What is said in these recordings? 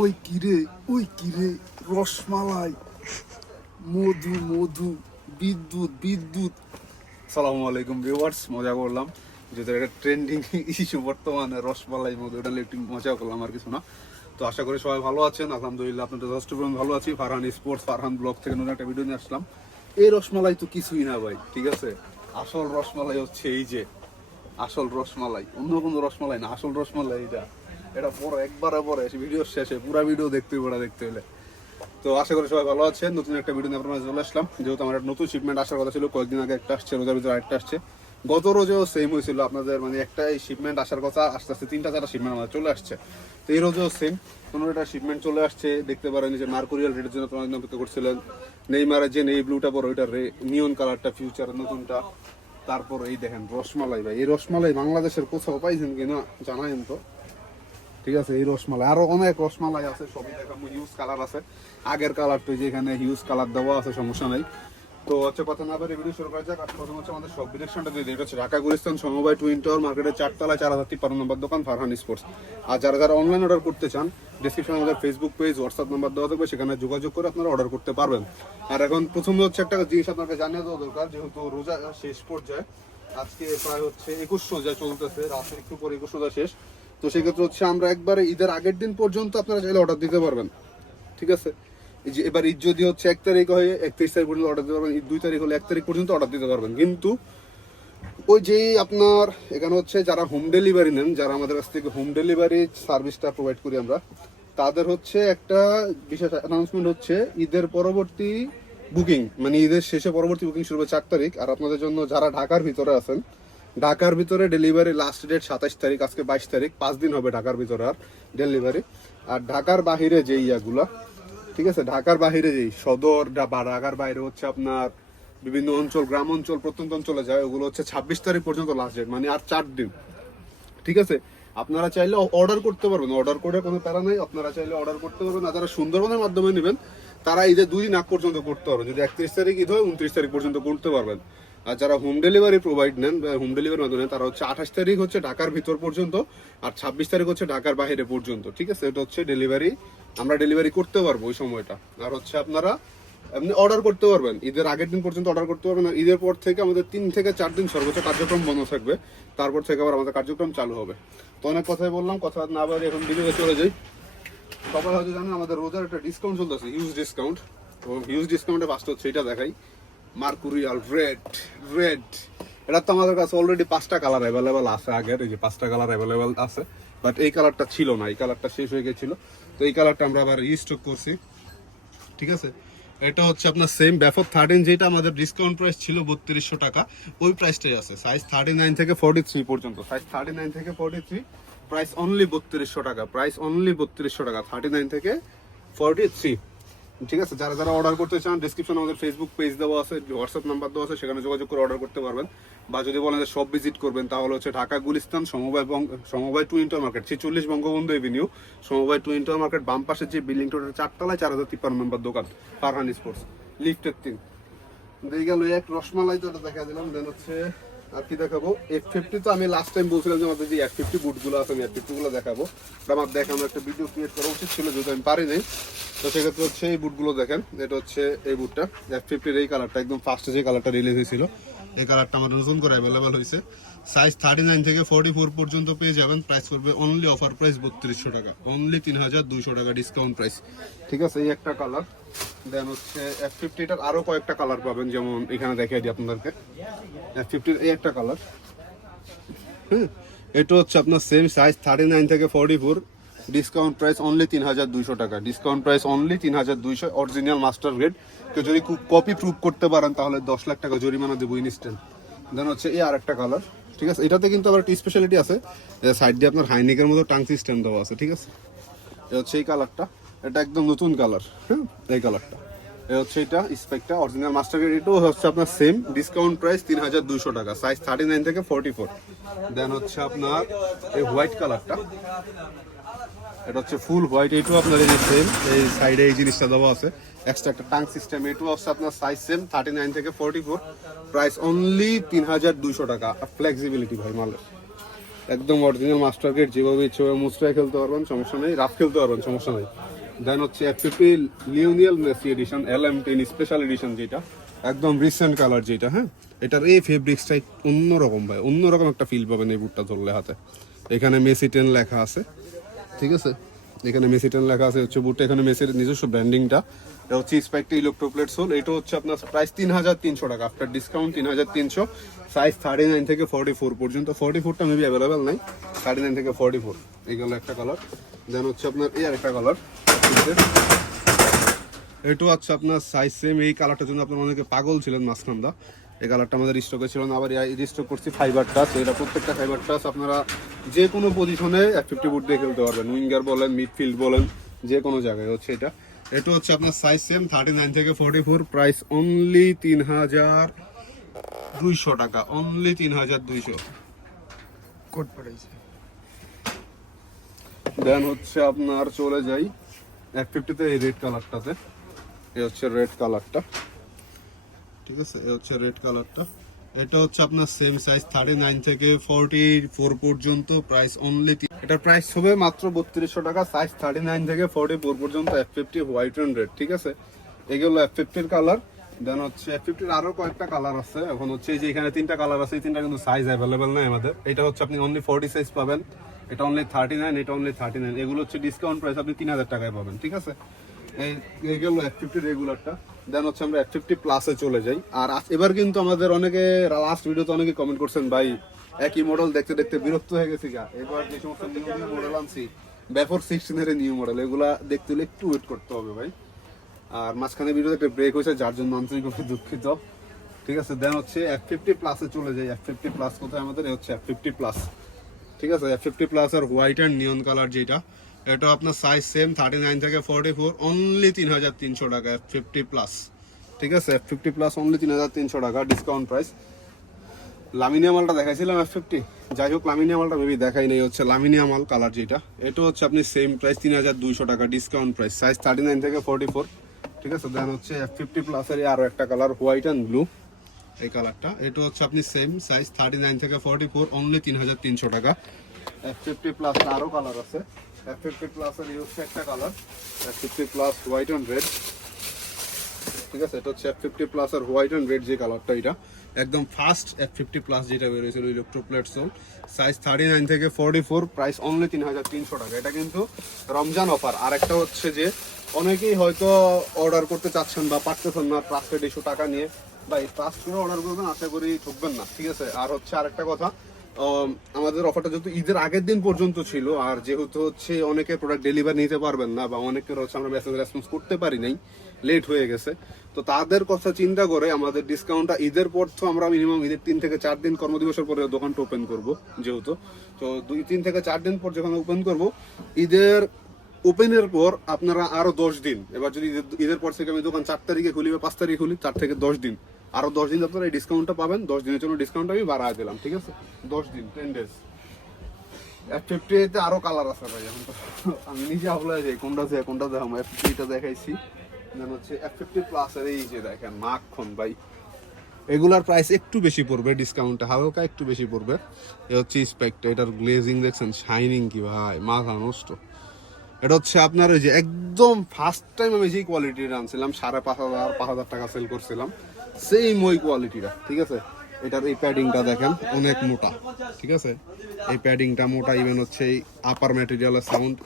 ওই কিরে, ওই কিরে, রসমালাই, মধু মধু, বিদ্যুৎ বিদ্যুৎ। সালামু আলাইকুম ভিউয়ার্স, মজা করলাম, যেহেতু এটা ট্রেন্ডিং ইস্যু বর্তমানে রসমালাই মধু, এটা একটু মজা করলাম আর কিছু না। তো আশা করি সবাই ভালো আছেন, আলহামদুলিল্লাহ আপনাদের যথেষ্ট পরিমাণ ভালো আছি। ফারহান স্পোর্টস, ফারহান ব্লগ থেকে নতুন একটা ভিডিও নিয়ে আসলাম। এই রসমালাই তো কিছুই না ভাই, ঠিক আছে? আসল রসমালাই হচ্ছে এই যে আসল রসমালাই, অন্য কোনো রসমালাই না, আসল রসমালাই এটা। এটা পরে একবারে পরে ভিডিও শেষে পুরো ভিডিও দেখতে হলে। তো আশা করি সবাই ভালো আছেন। নতুন একটা ভিডিও নিয়ে আপনার মাঝে চলে আসলাম। যেহেতু আমার একটা নতুন শিপমেন্ট আসার কথা ছিল, কয়েকদিন আগে একটা আসছে, রোজার ভিতরে আরেকটা আসছে। গত রোজেও সেম হয়েছিল আপনাদের, মানে একটাই শিপমেন্ট আসার কথা, আস্তে আস্তে 3-4টা শিপমেন্ট আমাদের চলে আসছে। তো এই রোজেও সেম কোনো একটা শিপমেন্ট চলে আসছে। দেখতে পারেন যে মার্কুরিয়াল রেডের জন্য আপনারা অপেক্ষা করছিলেন। নেইমারের যে নেই ব্লুটা পরে ওইটা নিয়ন কালারটা, ফিউচার নতুনটা। তারপর এই দেখেন রসমালাই ভাই, এই রসমালাই বাংলাদেশের কোথাও পাইছেন কিনা জানাইন তো। ঠিক আছে, এই রসমালাই আরো অনেক রসমালাই আছে, সবই দেখাবো। হিউজ কালার আছে, আগের কালারটা যে এখানে হিউজ কালার দেওয়া আছে, সমস্যা নাই। তো হচ্ছে কথা না বলে ভিডিও শুরু করা যাক। প্রথম হচ্ছে আমাদের সব ডিরেকশনটা দিয়ে দিই। এটা হচ্ছে ঢাকা গুলিস্তান সমবায় টুইন টাওয়ার মার্কেটের 4তলায় 4053 নম্বর দোকান, ফারহান স্পোর্টস। আর যারা যারা অনলাইন অর্ডার করতে চান, ডিসক্রিপশনে আমাদের ফেসবুক পেজ, হোয়াটসঅ্যাপ নাম্বার দেওয়া থাকবে, সেখানে যোগাযোগ করে আপনারা অর্ডার করতে পারবেন। আর এখন প্রথম হচ্ছে একটা জিনিস আপনাকে জানিয়ে দেওয়া দরকার, যেহেতু রোজা শেষ পর্যায়ে, আজকে প্রায় হচ্ছে 21 রোজা চলতেছে, রাতের একটু পরে 21 রোজা শেষ। তো সেক্ষেত্রে হচ্ছে আমরা একবারে ঈদের আগের দিন পর্যন্ত আপনারা চাইলে অর্ডার দিতে পারবেন, ঠিক আছে? এই যে এবার ঈদ যদি হচ্ছে 1 তারিখ হয়, 31 তারিখ পর্যন্ত অর্ডার দিতে পারবেন। ঈদ 2 তারিখ হলে 1 তারিখ পর্যন্ত অর্ডার দিতে পারবেন। কিন্তু ওই যে আপনার এখানে হচ্ছে যারা হোম ডেলিভারি নেন, যারা আমাদের কাছ থেকে হোম ডেলিভারি সার্ভিসটা প্রোভাইড করি আমরা, তাদের হচ্ছে একটা বিশেষ অ্যানাউন্সমেন্ট হচ্ছে, ঈদের পরবর্তী বুকিং, মানে ঈদের শেষে পরবর্তী বুকিং শুরু হবে 4 তারিখ। আর আপনাদের জন্য যারা ঢাকার ভিতরে আছেন, ঢাকার ভিতরে ডেলিভারি লাস্ট ডেট 27 তারিখ, আজকে 22 তারিখ, 5 দিন হবে ঢাকার ভিতরে আর ডেলিভারি। আর ঢাকার বাহিরে যে ইয়াগুলা, ঠিক আছে, ঢাকার বাহিরে যেই সদর বা ঢাকার বাইরে হচ্ছে আপনার বিভিন্ন অঞ্চল, গ্রাম অঞ্চল, প্রত্যন্ত অঞ্চলে যায়, ওগুলো হচ্ছে 26 তারিখ পর্যন্ত লাস্ট ডেট, মানে আর 4 দিন, ঠিক আছে? আপনারা চাইলে অর্ডার করতে পারবেন, অর্ডার করে কোনো প্যারা নাই, আপনারা চাইলে অর্ডার করতে পারবেন। আর যারা সুন্দরবনের মাধ্যমে নেবেন, তারা ঈদের 2 দিন আগ পর্যন্ত করতে পারবেন। যদি 31 তারিখ ঈদ হয়, 29 তারিখ পর্যন্ত করতে পারবেন। আর যারা হোম ডেলিভারি প্রোভাইড নেন, হোম ডেলিভারির মাধ্যমে, তারা হচ্ছে 28 তারিখ হচ্ছে ঢাকার ভিতর পর্যন্ত, আর 26 তারিখ হচ্ছে ঢাকার বাইরে পর্যন্ত, ঠিক আছে? এটা হচ্ছে ডেলিভারি, আমরা ডেলিভারি করতে পারবো ওই সময়টা। আর হচ্ছে আপনারা এমনি অর্ডার করতে পারবেন, ঈদের আগের দিন পর্যন্ত অর্ডার করতে পারবেন। আর ঈদের পর থেকে আমাদের 3 থেকে 4 দিন সর্বোচ্চ কার্যক্রম বন্ধ থাকবে, তারপর থেকে আবার আমাদের কার্যক্রম চালু হবে। তো অনেক কথাই বললাম, কথা না বলে এখন ভিডিওতে চলে যাই। সবাই হয়তো জানেন আমাদের রোজার একটা ডিসকাউন্ট চলতেছে, হিউজ ডিসকাউন্ট। তো হিউজ ডিসকাউন্টে ফার্স্ট হচ্ছে এটা দেখাই, মার্কুরিয়াল রেড। এটা তো আমাদের কাছে অলরেডি 5টা কালার অ্যাভেলেবেল আছে, আগের এই যে 5টা কালার অ্যাভেলেবেল আছে, বাট এই কালারটা ছিল না, এই কালারটা শেষ হয়ে গেছিল। তো এই কালারটা আমরা আবার রিস্টক করছি, ঠিক আছে? এটা হচ্ছে আপনার সেম ব্যাফর 13, যেটা আমাদের ডিসকাউন্ট প্রাইস ছিল 3200 টাকা, ওই প্রাইসটাই আছে। সাইজ 39 থেকে 43 পর্যন্ত, সাইজ 39 থেকে 43, প্রাইস অনলি 3200 টাকা, প্রাইস অনলি 3200 টাকা, 39 থেকে 43, ঠিক আছে? যারা যারা অর্ডার করতে চান, ডেসক্রিপশনে আমাদের ফেসবুক পেজ দেওয়া আছে, হোয়াটসঅ্যাপ নাম্বার দেওয়া আছে, সেখানে যোগাযোগ করে অর্ডার করতে পারবেন। বা যদি বলেন যে সব ভিজিট করবেন, তাহলে হচ্ছে ঢাকা গুলিস্তান সমবায় twin tower market, 46 Bangabandhu Avenue, সমবায় টুইন টাওয়ার মার্কেট, বাম পাশে যে বিল্ডিংটা, 4তলায় 4053 নম্বর দোকান, ফারহান স্পোর্টস, লিফটের 3। দিয়ে গেল এক রসমালাই, তো এটা দেখা দিলাম। দেন হচ্ছে আর কি দেখাবো, F50। তো আমি লাস্ট টাইম বলছিলাম যে আমাদের যে F50 বুটগুলো আছে, আমি F50 গুলো দেখাবো। আমার দেখানো একটা ভিডিও ক্রিয়েট করা উচিত ছিল, যেহেতু আমি পারি নাই। তো সেক্ষেত্রে হচ্ছে এই বুটগুলো দেখেন, এটা হচ্ছে এই বুটটা F50-র, এই কালারটা একদম ফার্স্টে যে কালারটা রিলিজ হয়েছিল, এই কালারটা আমাদের নতুন করে অ্যাভেলেবেল হয়েছে। সাইজ 39 থেকে 44 পর্যন্ত পেয়ে যাবেন। প্রাইস করবে অনলি অফার প্রাইস 3200 টাকা, অনলি 3200 টাকা ডিসকাউন্ট প্রাইস, ঠিক আছে? এই একটা কালার। দেন হচ্ছে F50-টার আরো কয়েকটা কালার পাবেন, যেমন এখানে দেখিয়ে দিই আপনাদেরকে। F50-র এই একটা কালার, এটা হচ্ছে আপনার সেম সাইজ 39 থেকে 44, ডিসকাউন্ট প্রাইস অনলি 3200 টাকা, discount price only 3200, original master grade. কেউ যদি কপি প্রুভ করতে পারেন, তাহলে 10 লাখ টাকা জরিমানা দেবো ইনস্ট্যান্ট। দেন হচ্ছে এই আর একটা কালার, ঠিক আছে? এটাতে কিন্তু আবার একটা স্পেশালিটি আছে, সাইড দিয়ে আপনার হাইনিকের মতো টাং সিস্টেম দেওয়া আছে, ঠিক আছে? এটা হচ্ছে এই কালারটা, এটা একদম নতুন কালার, হ্যাঁ, এই কালারটা। এটা হচ্ছে এটা স্পেকটা, অরিজিনাল মাস্টার গ্রেড। এটাও হচ্ছে আপনার সেম, ডিসকাউন্ট প্রাইস 3200 টাকা, সাইজ 39 থেকে 44। দেন হচ্ছে আপনার এই হোয়াইট কালারটা, এটা হচ্ছে ফুল হোয়াইট, এটাও আপনার এই যে সেম, এই সাইডে এই জিনিসটা দেওয়া আছে, এক্সট্রা একটা টাং সিস্টেম। এটাও হচ্ছে আপনার সাইজ সেম, 39 থেকে 44, প্রাইস অনলি 3200 টাকা। ফ্লেক্সিবিলিটি ভাই মালের, একদম অরিজিনাল মাস্টার গেট, যেভাবে ইচ্ছে মুচড়ায় খেলতে পারবেন, সমস্যা নেই, রাফ খেলতে পারবেন, সমস্যা নেই। দেন হচ্ছে F50 Lionel Messi edition, LM10 special edition, যেটা একদম রিসেন্ট কালার যেটা, হ্যাঁ এটার এই ফেব্রিক্সটাই অন্যরকম ভাই, অন্যরকম একটা ফিল পাবেন এই বুটটা ধরলে হাতে। এখানে মেসি 10 লেখা আছে, ঠিক আছে, এখানে মেসি 10 লেখা আছে হচ্ছে বুটটা, এখানে মেসির নিজস্ব ব্র্যান্ডিংটা। এটা হচ্ছে স্পাইকটা ইলেকট্রোপ্লেট সোল। এটা হচ্ছে আপনার প্রাইস 3300 টাকা, আফটার ডিসকাউন্ট 3300। সাইজ 39 থেকে 44 পর্যন্ত, 44টা মেবি অ্যাভেলেবেল নাই, 39 থেকে 44 এইগুলো একটা কালার। দেন হচ্ছে আপনার এই আরেকটা কালার, এটাও হচ্ছে আপনার সাইজ সেম। এই কালারটার জন্য আপনার অনেকে পাগল ছিলেন মাঝখানটা, এই কালারটা আমাদের স্টকে ছিল না, আবার স্টক করছি ফাইবার টাচ। এটা প্রত্যেকটা ফাইবার টাচ আপনারা যে কোনো পজিশনে F50 বুট দিয়ে খেলতে পারবেন, উইঙ্গার বলেন, মিডফিল্ড বলেন, যে কোনো জায়গায় হচ্ছে এটা। এটা হচ্ছে আপনার সাইজ সেম 39 থেকে 44, প্রাইস অনলি 3200 টাকা, অনলি 3200 কোড পড়াইছে। দেন হচ্ছে আপনার চলে যাই F50তে, এই রেড কালারটাতে, এই হচ্ছে রেড কালারটা, ঠিক আছে, এই হচ্ছে রেড কালারটা। এটা হচ্ছে আপনার সেম সাইজ 39 থেকে 44 পর্যন্ত, প্রাইস অনলি, এটার প্রাইস হবে মাত্র 3200 টাকা, সাইজ 39 থেকে 44 পর্যন্ত, F50 হোয়াইট অ্যান্ড রেড, ঠিক আছে, এগুলো F50 কালার। দেন হচ্ছে F50 আরো কয়েকটা কালার আছে, এখন হচ্ছে যে এখানে 3টা কালার আছে, এই 3টা কিন্তু সাইজ অ্যাভেলেবেল নাই আমাদের। এটা হচ্ছে আপনি অনলি 40 সাইজ পাবেন, এটা অনলি 39, এটা অনলি 39, এগুলো হচ্ছে ডিসকাউন্ট প্রাইস, আপনি 3000 টাকায় পাবেন, ঠিক আছে। এইগুলো F50 রেগুলারটা। দেন হচ্ছে আমরা F50 প্লাসে চলে যাই। আর এবার কিন্তু আমাদের অনেকে লাস্ট ভিডিওতে অনেকে কমেন্ট করছেন, ভাই একই মডেল দেখতে দেখতে বিরক্ত হয়ে গেছি গা, এবার যে সমস্ত নিউ নিউ মডেল আনছি ব্যাফোর 16 এর নিউ মডেল, এগুলা দেখতে হলে একটু ওয়েট করতে হবে ভাই। আর মাঝখানে ভিডিওতে একটা ব্রেক হয়েছে, যার জন্য আন্তরিকভাবে দুঃখিত, ঠিক আছে। দেন হচ্ছে F50 প্লাসে চলে যাই। F50 প্লাস কোথায় আমাদের, হচ্ছে F50 প্লাস, ঠিক আছে। F50 প্লাস আর হোয়াইট অ্যান্ড নিয়ন কালার যেটা, এটা আপনার সাইজ সেম 39 থেকে 44, অনলি 3300 টাকা F50 প্লাস, ঠিক আছে। F50 প্লাস অনলি 3300 টাকা, ডিসকাউন্ট প্রাইস। লামিনিয়া মালটা দেখাইছিলাম F50, যাই হোক লামিনিয়া মালটা মেবি দেখাই নেই, হচ্ছে লামিনিয়া মাল কালার যেটা, এটা হচ্ছে আপনি সেম প্রাইস 3200 টাকা, ডিসকাউন্ট প্রাইস, সাইজ 39 থেকে 44, ঠিক আছে। দেন হচ্ছে F50 প্লাসের আরো একটা কালার হোয়াইট অ্যান্ড ব্লু, এই কালারটা, এটা হচ্ছে আপনি সেম সাইজ 39 থেকে 44, অনলি 3300 টাকা। F50 প্লাস আরো কালার আছে, F50 প্লাস এর হচ্ছে একটা colour, F50 plus white and red, ঠিক আছে। এটা হচ্ছে F50 প্লাস আর হোয়াইট অ্যান্ড রেড যে কালারটা, এটা একদম ফার্স্ট F50 প্লাস যেটা বের হয়েছিল ইলেকট্রোপ্লেট সোল, সাইজ 39 থেকে 44, প্রাইস অনলি 3300 টাকা। এটা কিন্তু রমজান অফার। আর একটা হচ্ছে যে অনেকেই হয়তো অর্ডার করতে চাচ্ছেন বা পারতেছেন না ট্রাস্টেড ইস্যু টাকা নিয়ে, ভাই ট্রাস্ট করে অর্ডার করবেন, আশা করি ঠকবেন না, ঠিক আছে। আর হচ্ছে আরেকটা কথা, আমাদের অফারটা যেহেতু ঈদের আগের দিন পর্যন্ত ছিল, আর যেহেতু হচ্ছে অনেকে প্রোডাক্ট ডেলিভারি নিতে পারবেন না, বা অনেকের হচ্ছে আমরা মেসেজ রেসপন্স করতে পারি নাই, লেট হয়ে গেছে, তো তাদের কথা চিন্তা করে আমাদের ডিসকাউন্টটা ঈদের পর, তো আমরা মিনিমাম ঈদের 3 থেকে 4 দিন কর্মদিবসের পরে দোকানটা ওপেন করব, যেহেতু তো 2-3 থেকে 4 দিন পর যখন ওপেন করব, ঈদের ওপেনের পর আপনারা আরো 10 দিন, এবার যদি ঈদের পর থেকে আমি দোকান 4 তারিখে খুলি বা 5 তারিখে খুলি, 4 থেকে 10 দিন, আরো 10 দিন আপনারা এই ডিসকাউন্টটা পাবেন। 10 দিনের জন্য ডিসকাউন্ট আমি বাড়ায় দিলাম, ঠিক আছে, 10 দিন, 10 ডেজ। F50 তে আরো কালার আছে ভাই, এখন তো আমি নিজে আবলা যাই কোনটা থেকে কোনটা দেখাবো। F50 টা দেখাইছি, দেন হচ্ছে F50 প্লাস এর এই যে দেখেন মাখন ভাই, এগুলার প্রাইস একটু বেশি পড়বে, ডিসকাউন্টে হালকা একটু বেশি পড়বে। এ হচ্ছে স্পেকটা, এটার গ্লেজিং দেখছেন, শাইনিং কি ভাই, মাথা নষ্ট। এটা হচ্ছে আপনার ওই যে একদম ফার্স্ট টাইম আমি যেই কোয়ালিটিটা আনছিলাম 5500 টাকা সেল করছিলাম, সেম ওই কোয়ালিটিটা, ঠিক আছে। এটার এই প্যাডিংটা দেখেন অনেক মোটা, ঠিক আছে, এই প্যাডিংটা মোটা, ইভেন হচ্ছে এই আপার ম্যাটেরিয়ালের সাউন্ড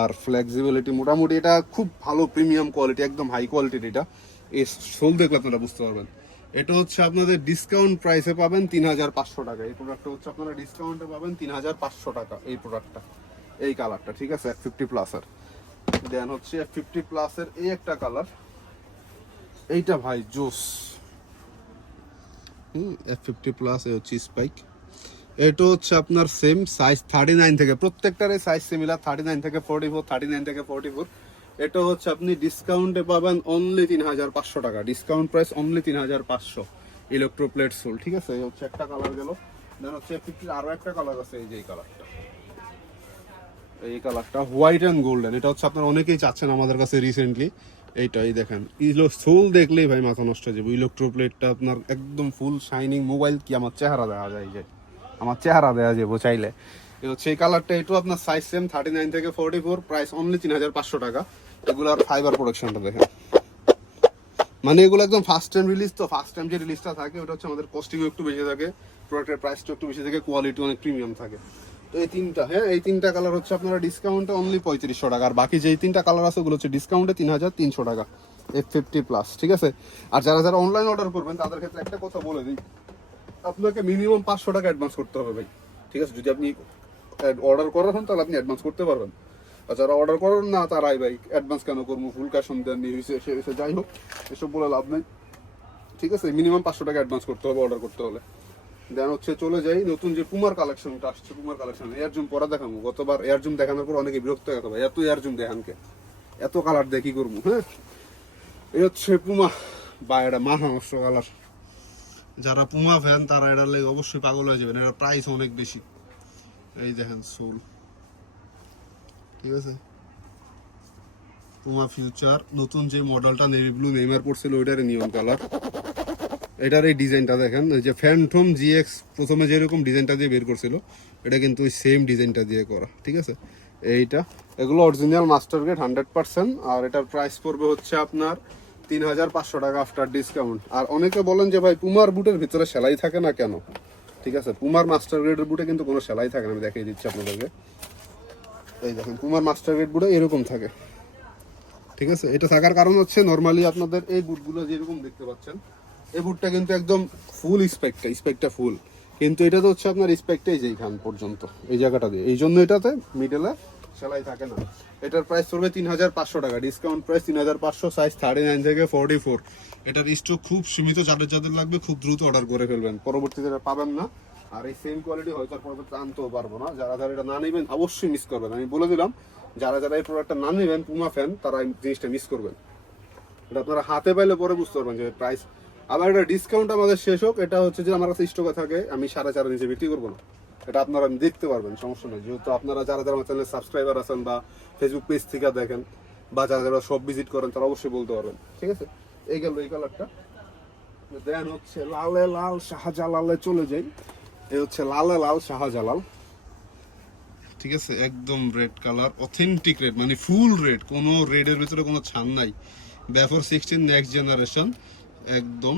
আর ফ্লেক্সিবিলিটি মোটামুটি, এটা খুব ভালো প্রিমিয়াম কোয়ালিটি, একদম হাই কোয়ালিটির। এটা এই সোল দেখলে আপনারা বুঝতে পারবেন। এটা হচ্ছে আপনাদের ডিসকাউন্ট প্রাইসে পাবেন 3500 টাকা, এই প্রোডাক্টটা হচ্ছে আপনারা ডিসকাউন্টে পাবেন 3500 টাকা, এই প্রোডাক্টটা, এই কালারটা, ঠিক আছে, F50 প্লাসের। দেন হচ্ছে F50 প্লাসের এই একটা কালার, এইটা ভাই জোস, F50 প্লাস, এই হচ্ছে স্পাইক। এটা হচ্ছে আপনার সেম সাইজ 39 থেকে, প্রত্যেকটারই সাইজ সিমিলার, 39 থেকে 44, 39 থেকে 44। এটা হচ্ছে আপনি ডিসকাউন্টে পাবেন অনলি 3500 টাকা, discount price only 3500, electroplate soul, ঠিক আছে। এই হচ্ছে একটা কালার গেল। দেন হচ্ছে F50 আরো একটা কালার আছে, এই যে এই কালারটা, এই কালারটা হোয়াইট অ্যান্ড গোল্ডেন, এটা হচ্ছে আপনার অনেকেই চাচ্ছেন আমাদের কাছে রিসেন্টলি, এইটাই দেখেন সোল দেখলেই ভাই মাথা নষ্ট হয়ে যাবে। ইলেকট্রোপ্লেটটা আপনার একদম ফুল শাইনিং, মোবাইল কি আমার চেহারা দেখা যায়, যে আমার চেহারা দেওয়া যাবে চাইলে। এই হচ্ছে এই কালারটা, এটাও আপনার সাইজ সেম 39 থেকে 44, প্রাইস অনলি 3500 টাকা। এগুলোর ফাইবার প্রোডাকশনটা দেখেন, মানে এগুলো একদম ফার্স্ট টাইম রিলিজ, তো ফার্স্ট টাইম যে রিলিজটা থাকে ওটা হচ্ছে আমাদের কস্টিংও একটু বেশি থাকে, প্রোডাক্টের প্রাইসটা একটু বেশি থাকে, কোয়ালিটি অনেক প্রিমিয়াম থাকে। তো এই তিনটা, হ্যাঁ এই তিনটা কালার হচ্ছে আপনারা ডিসকাউন্টে অনলি 3500 টাকা, আর বাকি যেই তিনটা কালার আছে ওগুলো হচ্ছে ডিসকাউন্টে 3300 টাকা F50+, ঠিক আছে। আর যারা যারা অনলাইন অর্ডার করবেন তাদের ক্ষেত্রে একটা কথা বলে দিই, আপনাকে মিনিমাম 500 টাকা অ্যাডভান্স করতে হবে ভাই, ঠিক আছে। যদি আপনি অর্ডার করার হন তাহলে আপনি অ্যাডভান্স করতে পারবেন, আর যারা অর্ডার করেন না তারাই ভাই অ্যাডভান্স কেন করবো, ফুল ক্যাশ অন দেন হয়েছে, যাই হোক এসব বলে লাভ নেই, ঠিক আছে। মিনিমাম 500 টাকা অ্যাডভান্স করতে হবে অর্ডার করতে হলে। দেন হচ্ছে চলে যাই নতুন যে পুমার কালেকশনটা আসছে, পুমার কালেকশন এয়ার জুম পরা দেখাবো। গতবার এয়ার জুম দেখানোর পর অনেকে বিরক্ত হয়ে গেল, ভাই এত এয়ার জুম দেখানকে, এত কালার দেখি করবো। হ্যাঁ এই হচ্ছে পুমা, বা এটা মাথা নষ্ট কালার। যারা পুমা ফ্যান তারা এটা লেগে অবশ্যই পাগল হয়ে যাবেন, এটা প্রাইস অনেক বেশি। এই দেখেন সোল, ঠিক আছে। পুমা ফিউচার নতুন যে মডেলটা নেভি ব্লু নেইমার পড়ছিল ওইটার নিয়ন কালার। এটার এই ডিজাইনটা দেখেন, ওই যে ফ্যান্টম GX প্রথমে যেরকম ডিজাইনটা দিয়ে বের করছিল এটা কিন্তু ওই সেম ডিজাইনটা দিয়ে করা, ঠিক আছে। এইটা এগুলো অরিজিনাল মাস্টার গ্রেড 100%, আর এটার প্রাইস পড়বে হচ্ছে আপনার 3500 টাকা আফটার ডিসকাউন্ট। আর অনেকে বলেন যে ভাই পুমার বুটের ভিতরে সেলাই থাকে না কেন, ঠিক আছে। পুমার মাস্টার গ্রেডের বুটে কিন্তু কোনো সেলাই থাকে না, আমি দেখিয়ে দিচ্ছি আপনাদেরকে। এই দেখেন পুমার মাস্টার গ্রেড বুটে এরকম থাকে, ঠিক আছে। এটা থাকার কারণ হচ্ছে নর্মালি আপনাদের এই বুটগুলো যেরকম দেখতে পাচ্ছেন, এই বুটটা কিন্তু একদম ফুল স্পেকটা ফুল, কিন্তু এটা তো হচ্ছে আপনার স্পেকটাই যেইখান পর্যন্ত এই জায়গাটা দিয়ে, এই জন্য এটাতে মিডলে সেলাই থাকে না। এটার প্রাইস পড়বে 3500 টাকা, ডিসকাউন্ট প্রাইস 3500, সাইজ 39 থেকে 44। এটার স্টক খুব সীমিত, যাদের যাদের লাগবে খুব দ্রুত অর্ডার করে ফেলবেন, পরবর্তীতে এটা পাবেন না। আর এই সেম কোয়ালিটি হয়তো আর পরবর্তীতে আনতেও পারবো না। যারা যারা এটা না নেবেন অবশ্যই মিস করবেন, আমি বলে দিলাম। যারা যারা এই প্রোডাক্টটা না নেবেন পুমা ফ্যান, তারা এই জিনিসটা মিস করবেন। এটা আপনারা হাতে পাইলে পরে বুঝতে পারবেন যে প্রাইস। আবার এটা ডিসকাউন্ট আমাদের শেষ হোক, এটা হচ্ছে যে আমার কাছে স্টকে থাকে, আমি 4.5 নিচে বিক্রি করবো না, এটা আপনারা দেখতে পারবেন, সমস্যা নেই। যেহেতু আপনারা যারা যারা আমার চ্যানেলের সাবস্ক্রাইবার আছেন বা ফেসবুক পেজ থেকে দেখেন বা যারা যারা সব ভিজিট করেন তারা অবশ্যই বলতে পারবেন, ঠিক আছে। এই গেল এই কালারটা। দেন হচ্ছে লালে লাল শাহজালালে চলে যাই। এই হচ্ছে লালে লাল শাহজালাল, ঠিক আছে। একদম রেড কালার, অথেন্টিক রেড, মানে ফুল রেড, কোনো রেডের ভিতরে কোনো ছান নাই। ব্যাফর 16 নেক্সট জেনারেশন, একদম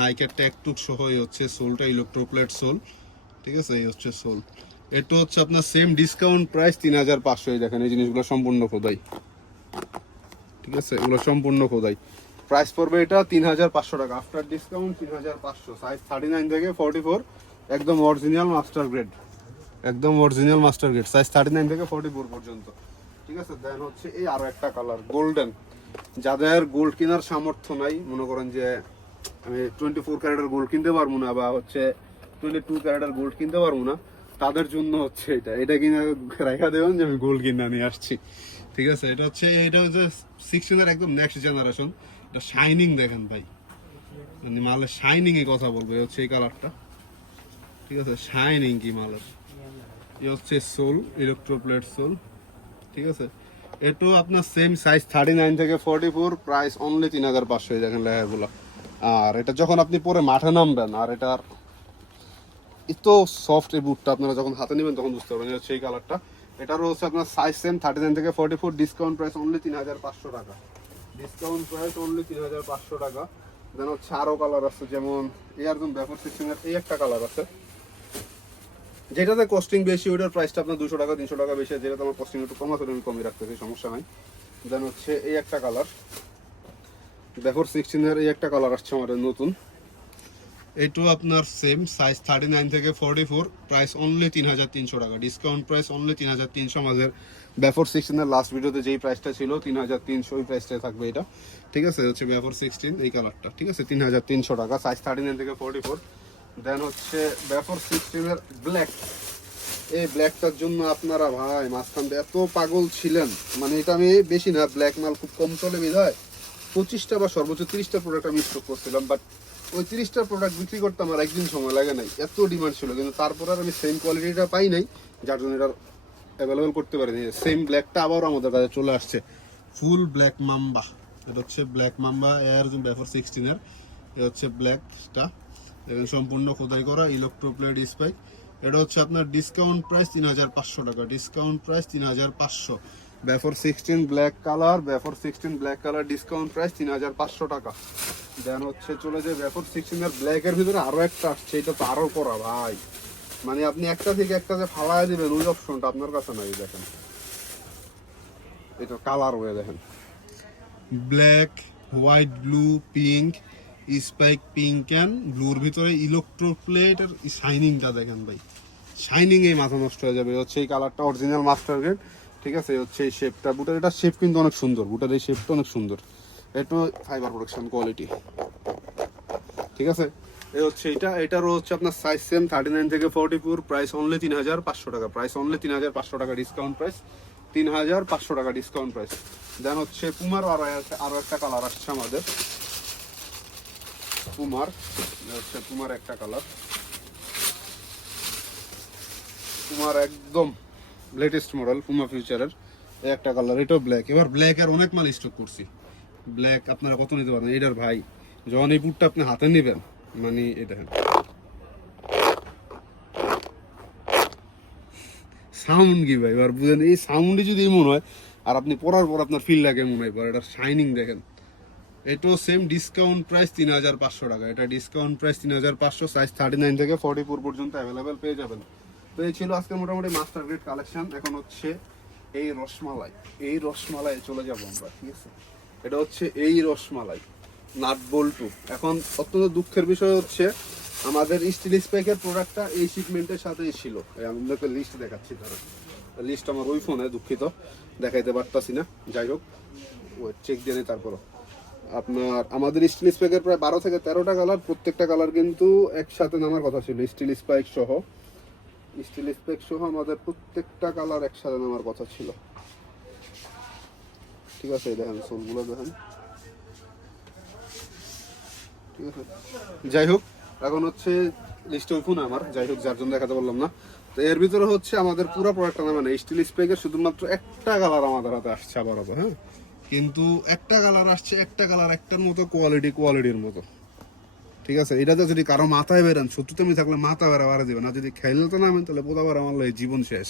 নাইকের ট্যাগ টুক সহ। এই হচ্ছে সোলটা ইলেকট্রোপ্লেট সোল, ঠিক আছে। এই হচ্ছে সোল, এটা হচ্ছে আপনার সেম ডিসকাউন্ট প্রাইস 3500। এই দেখেন এই জিনিসগুলো সম্পূর্ণ খোদাই, ঠিক আছে, এগুলো সম্পূর্ণ খোদাই। প্রাইস পড়বে এটা 3500 টাকা আফটার ডিসকাউন্ট 3500, সাইজ 39 থেকে 44, একদম অরিজিনাল মাস্টার গ্রেড, একদম অরিজিনাল মাস্টার গ্রেড, সাইজ 39 থেকে 44 পর্যন্ত, ঠিক আছে। দেন হচ্ছে এই আরো একটা কালার গোল্ডেন। যাদের গোল্ড কেনার সামর্থ্য নাই, মনে করেন যে আমি 24 ক্যারেটের গোল্ড কিনতে পারবো না, বা হচ্ছে 22 ক্যারেটের গোল্ড কিনতে পারবো না, তাদের জন্য হচ্ছে এটা কিনে রেখা দেবেন যে আমি গোল্ড কিনে নিয়ে আসছি, ঠিক আছে। এটা হচ্ছে 16 এর একদম নেক্সট জেনারেশন। এটা শাইনিং দেখেন ভাই, মানে মালের শাইনিং এর কথা বলবো। এই হচ্ছে এই কালারটা, ঠিক আছে, শাইনিং কি মালের। এই হচ্ছে সোল, ইলেকট্রোপ্লেট সোল, ঠিক আছে। এটাও আপনার সেম সাইজ 39 থেকে 44, প্রাইস অনলি 3500। দেখেন লেয়ারগুলো। আর এটা যখন আপনি পরে মাঠে নামবেন, আর এটার এত সফট এই বুটটা আপনারা যখন হাতে নেবেন তখন বুঝতে পারবেন। এটা সেই কালারটা, এটারও হচ্ছে আপনার সাইজ সেম 39 থেকে 44, ডিসকাউন্ট প্রাইস অনলি 3500 টাকা, ডিসকাউন্ট প্রাইস অনলি 3500 টাকা। দেন হচ্ছে আরো কালার আছে, যেমন এয়ারজুম ব্যাফর 16 এর এই একটা কালার আছে, যেটাতে কস্টিং বেশি ওইটার প্রাইসটা আপনার 200 টাকা 300 টাকা বেশি, যেটাতে আমার কস্টিং একটু কম আছে আমি কমই রাখতেছি, সমস্যা নাই। দেন হচ্ছে এই একটা কালার, ব্যাফর 16 এর এই একটা কালার আসছে আমাদের নতুন, এইটাও আপনার সেম সাইজ 39 থেকে 44, প্রাইস অনলি 3300 টাকা, ডিসকাউন্ট প্রাইস অনলি 3300। আমাদের ব্যাফর 16 এর লাস্ট ভিডিওতে যেই প্রাইসটা ছিল 3300, ওই প্রাইসটাই থাকবে এটা, ঠিক আছে। হচ্ছে ব্যাফর 16 এই কালারটা, ঠিক আছে, 3300 টাকা, সাইজ 39 থেকে 44। দেন হচ্ছে ব্যাফর 16 এর ব্ল্যাক, এই ব্ল্যাকটার জন্য আপনারা ভাই মাঝখান দিয়ে এত পাগল ছিলেন, মানে এটা আমি বেশি না, ব্ল্যাক মাল খুব কম চলে বিধায় 25টা বা সর্বোচ্চ 30টা প্রোডাক্ট আমি স্টক করছিলাম, বাট ওই 30টা প্রোডাক্ট বিক্রি করতে আমার একদিন সময় লাগে নাই, এত ডিমান্ড ছিল। কিন্তু তারপর আর আমি সেম কোয়ালিটিটা পাই নাই, যার জন্য এটা অ্যাভেলেবেল করতে পারিনি। সেম ব্ল্যাকটা আবারও আমাদের কাছে চলে আসছে, ফুল ব্ল্যাক মাম্বা, এটা হচ্ছে ব্ল্যাক মাম্বা এয়ার ব্যাফর 16 এর, এটা হচ্ছে ব্ল্যাকটা সম্পূর্ণ খোদাই করা ইলেকট্রোপ্লেট স্পাইক। এটা হচ্ছে আপনার ডিসকাউন্ট প্রাইস 3500 টাকা, ডিসকাউন্ট প্রাইস 3500। ব্যাফর 16 ব্ল্যাক কালার, ব্যাফর 16 ব্ল্যাক কালার ডিসকাউন্ট প্রাইস 3500 টাকা। দেন হচ্ছে চলে যায় ব্যাফর 16 এর ব্ল্যাকের ভিতরে আরো একটা আসছে, এটা তো আরো করা ভাই, মানে আপনি একটা থেকে একটা যে ফালায় দিবেন ওই অপশনটা আপনার কাছে নাই। দেখেন এটা কালার হয়ে দেখেন, black, white, blue, pink, spike pink and ব্লুর ভিতরে ইলেকট্রোপ্লেট আর শাইনিংটা দেখেন ভাই, শাইনিং এই মাথা নষ্ট হয়ে যাবে। হচ্ছে এই কালারটা অরিজিনাল মাস্টার গ্রেড, ঠিক আছে। হচ্ছে এই শেপটা, বুটের এটা শেপ কিন্তু অনেক সুন্দর, বুটের এই শেপটা অনেক সুন্দর, একটু ফাইবার প্রোটেকশন কোয়ালিটি, ঠিক আছে। এই হচ্ছে এটা, এটারও হচ্ছে আপনার সাইজ সেম 39 থেকে 44, প্রাইস অনলি 3500 টাকা, প্রাইস অনলি 3500 টাকা, ডিসকাউন্ট প্রাইস 3500 টাকা, ডিসকাউন্ট প্রাইস। দেন হচ্ছে পুমার আরো একটা কালার আসছে আমাদের, পুমার হচ্ছে পুমার একটা কালার, পুমার একদম লেটেস্ট মডেল পুমা ফিউচারের এই একটা কালার, এটাও ব্ল্যাক। এবার ব্ল্যাক এর অনেক মাল স্টক করছি, ব্ল্যাক আপনারা কত নিতে পারেন এটার ভাই, যখন এই বুটটা আপনি হাতে নেবেন মানে এই দেখেন সাউন্ড কি ভাই, এবার বুঝেন এই সাউন্ডই যদি এমন হয় আর আপনি পরার পর আপনার ফিল লাগে মনে হয় পর, এটার শাইনিং দেখেন। এটাও সেম ডিসকাউন্ট প্রাইস 3500 টাকা, এটা ডিসকাউন্ট প্রাইস 3500, সাইজ 39 থেকে 44 পর্যন্ত অ্যাভেলেবেল পেয়ে যাবেন। তো এই ছিল আজকে মোটামুটি মাস্টার গ্রেড কালেকশন। এখন হচ্ছে এই রসমালাই, এই রসমালাই চলে যাবো আমরা, ঠিক আছে। এটা হচ্ছে এই রসমালাই নাট বল্টু। এখন অত্যন্ত দুঃখের বিষয় হচ্ছে আমাদের স্টিল স্পাইকের প্রোডাক্টটা এই শিপমেন্টের সাথেই ছিল। আমি আপনাকে লিস্ট দেখাচ্ছি, ধরো লিস্ট আমার ওই ফোনে, দুঃখিত দেখাইতে পারতাছি না, যাই হোক চেক দিয়ে নিই। তারপরও আপনার আমাদের স্টিল স্পাইকের প্রায় 12 থেকে 13টা কালার, প্রত্যেকটা কালার কিন্তু একসাথে নামার কথা ছিল, স্টিল স্পাইক সহ, স্টিল স্পাইক সহ আমাদের প্রত্যেকটা কালার একসাথে নামার কথা ছিল, ঠিক আছে। দেখেন সোলগুলো দেখেন, ঠিক আছে। যাই হোক এখন হচ্ছে লিস্টে ওই ফোন আমার, যাই হোক যার জন্য দেখাতে পারলাম না। তো এর ভিতরে হচ্ছে আমাদের পুরো প্রোডাক্টটা নামে না, স্টিল স্পাইকের শুধুমাত্র একটা কালার আমাদের হাতে আসছে আপাতত, হ্যাঁ, কিন্তু একটা কালার আসছে, একটা কালার একটার মতো কোয়ালিটির মতো, ঠিক আছে। এটাতে যদি কারো মাথায় বেরান, শত্রুতে আমি থাকলে মাথা বেড়া বাড়া দিবে না, যদি খেলতে নামেন তাহলে বোধহয় আমার লাগে জীবন শেষ।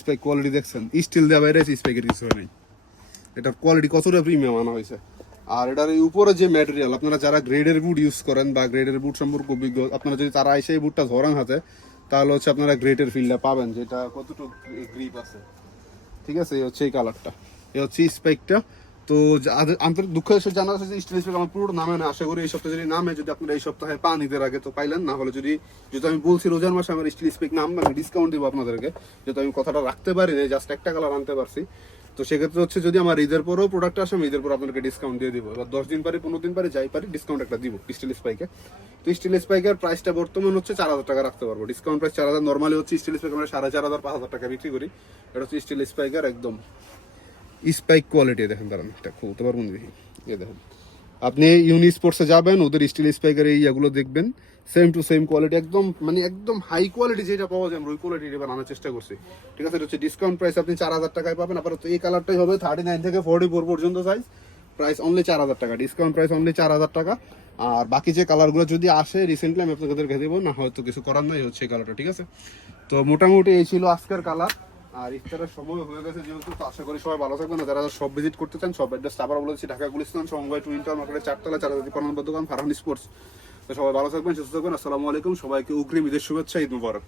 স্পাইক কোয়ালিটি দেখছেন, স্টিল দেওয়া বাইরে স্পাইকের কিছু নেই, এটার কোয়ালিটি কতটা প্রিমিয়াম আনা হয়েছে। আর এটার এই উপরে যে ম্যাটেরিয়াল, আপনারা যারা গ্রেডের বুট ইউজ করেন বা গ্রেডের বুট সম্পর্কে অভিজ্ঞ, আপনারা যদি তারা এসে এই বুটটা ধরেন হাতে, তাহলে হচ্ছে আপনারা গ্রেডের ফিলটা পাবেন, যেটা কতটুকু গ্রিপ আছে, ঠিক আছে। এই হচ্ছে এই কালারটা, এই হচ্ছে স্পাইকটা। তো আন্তরিক দুঃখ এসে জানা আছে যে স্টিল স্পাইক আমার পুরো নামে না, আশা করি এই সপ্তাহে যদি নামে, যদি আপনারা এই সপ্তাহে পান ঈদের আগে তো পাইলেন, না হলে যদি যদি আমি বলছি রোজার মাসে আমার স্টিল স্পাইক নাম না, ডিসকাউন্ট দিব আপনাদেরকে, যেহেতু আমি কথাটা রাখতে পারি না, জাস্ট একটা কালার আনতে পারছি। তো সেক্ষেত্রে হচ্ছে যদি আমার ঈদের পরেও প্রোডাক্ট আসে, আমি ঈদের পর আপনাদেরকে ডিসকাউন্ট দিয়ে দিব। এবার 10 দিন পারি 15 দিন পারি যাই পারি ডিসকাউন্ট একটা দিব স্টিল স্পাইকে। তো স্টিল স্পাইকের প্রাইসটা বর্তমান হচ্ছে 4000 টাকা রাখতে পারবো, ডিসকাউন্ট প্রাইস 4000। নর্মালি হচ্ছে স্টিল স্পাইক আমরা 4500 5000 টাকা বিক্রি করি। এটা হচ্ছে স্টিল স্পাইকের একদম স্পাইক কোয়ালিটি, দেখেন দাঁড়ান একটা খুলতে পারবো দেখি, এ দেখেন। আপনি ইউনি স্পোর্টসে যাবেন, ওদের স্টিল স্পাইকের এই ইয়াগুলো দেখবেন, সেম টু সেম কোয়ালিটি, একদম মানে একদম হাই কোয়ালিটি যেটা পাওয়া যায় আমরা ওই কোয়ালিটি এবার আনার চেষ্টা করছি, ঠিক আছে। এটা হচ্ছে ডিসকাউন্ট প্রাইস, আপনি 4000 টাকায় পাবেন। আপাতত এই কালারটাই হবে 39 থেকে 44 পর্যন্ত সাইজ, প্রাইস অনলি 4000 টাকা, ডিসকাউন্ট প্রাইস অনলি 4000 টাকা। আর বাকি যে কালারগুলো যদি আসে রিসেন্টলি আমি আপনাদের দেবো, না হয়তো কিছু করার নাই, হচ্ছে এই কালারটা, ঠিক আছে। তো মোটামুটি এই ছিল আজকের কালার। আর ইফতারের সময় হয়ে গেছে যেহেতু, তো আশা করি সবাই ভালো থাকবেন। যারা সব ভিজিট করতে চান, সব অ্যাড্রেস আবার বলে দিচ্ছি, ঢাকা গুলিস্তান সমবায় টু ইন্টার মার্কেটের 4 তলা 4 নম্বর দোকান ফারহান স্পোর্টস। তো সবাই ভালো থাকবেন, সুস্থ থাকবেন, আসসালামু আলাইকুম। সবাইকে অগ্রিম ঈদের শুভেচ্ছা, ঈদ মুবারক।